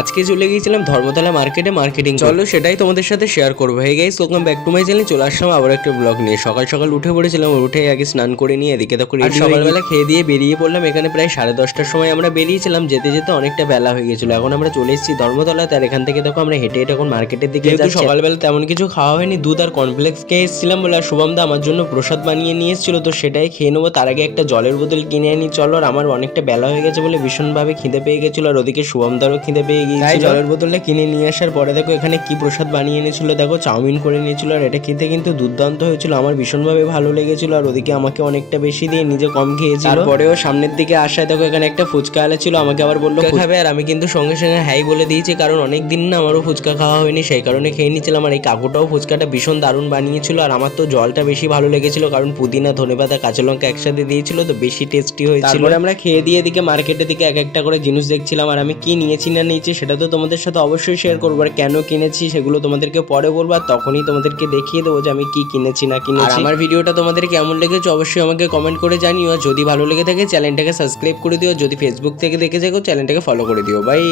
আজকে চলে গিয়েছিলাম ধর্মতলা মার্কেটে মার্কেটিং চলো সেটাই তোমাদের সাথে শেয়ার করব। Hey guys welcome back to my channel চলে আসলাম আবার একটা ব্লগ নিয়ে। সকাল সকাল উঠে পড়েছিলাম উঠে আগে স্নান করে নিয়ে এদিকে তো করে সকালবেলা খেয়ে দিয়ে বেরিয়ে পড়লাম। এখানে প্রায় সাড়ে দশটার সময় আমরা বেরিয়েছিলাম। যেতে যেতে অনেকটা বেলা হয়ে গেছিল এখন আমরা চলে এসেছি ধর্মতলা তার এখান থেকে দেখো আমরা হেঁটে হেঁটে এখন মার্কেটের দিকে সকালবেলা তেমন কিছু খাওয়া হয়নি দুধ আর কর্নফ্লেক্স খেয়ে এসেছিলাম বলে আর শুভম দা আমার জন্য প্রসাদ বানিয়ে নিয়ে এসেছিল তো সেটাই খেয়ে নেব। তার আগে একটা জলের বোতল কিনে আনি চলো। আর আমার অনেকটা বেলা হয়ে গেছে বলে ভীষণভাবে খিদে পেয়ে গেছিল। আর ওদিকে শুভম দারও খিদে পেয়ে গিয়েছিল। জলের বোতলটা কিনে নিয়ে আসার পরে দেখো এখানে কি প্রসাদ বানিয়ে এনেছিল দেখো চাউমিন করে নিয়েছিল আর এটা খেতে কিন্তু দুর্দান্ত হয়েছিল। আমার ভীষণভাবে ভালো লেগেছিল আর ওদিকে আমাকে অনেকটা বেশি দিয়ে নিজে কম খেয়েছিল। তারপরেও সামনের দিকে আসায় দেখো এখানে একটা ফুচকা আলা ছিল আমাকে আবার বলল খাবে? আর আমি কিন্তু সঙ্গে সঙ্গে হাই বলে দিয়েছি কারণ অনেক দিন না আমারও ফুচকা খাওয়া হয়নি সেই কারণে খেয়ে নিয়েছিলাম। আর এই কাকুটাও ফুচকাটা ভীষণ দারুণ বানিয়েছিল আর আমার তো জলটা বেশি ভালো লেগেছিল কারণ পুদিনা ধনেপাতা কাঁচা লঙ্কা একসাথে দিয়েছিল তো বেশি টেস্টি হয়েছিল। আমরা খেয়ে দিয়ে এদিকে মার্কেটের দিকে এক একটা করে জিনিস দেখছিলাম আর আমি কি নিয়েছি না নিয়েছি সেটা তো তোমাদের সাথে অবশ্যই শেয়ার করব। আর কেন কিনেছি সেগুলো তোমাদেরকে পরে বলব আর তখনই তোমাদেরকে দেখিয়ে দেবো যে আমি কি কিনেছি না কিনেছি। আমার ভিডিওটা তোমাদের কেমন লেগেছে অবশ্যই আমাকে কমেন্ট করে জানিও। আর যদি ভালো লেগে থাকে চ্যানেলটাকে সাবস্ক্রাইব করে দিও। যদি ফেসবুক থেকে দেখে যাও চ্যানেলটাকে ফলো করে দিও। বাই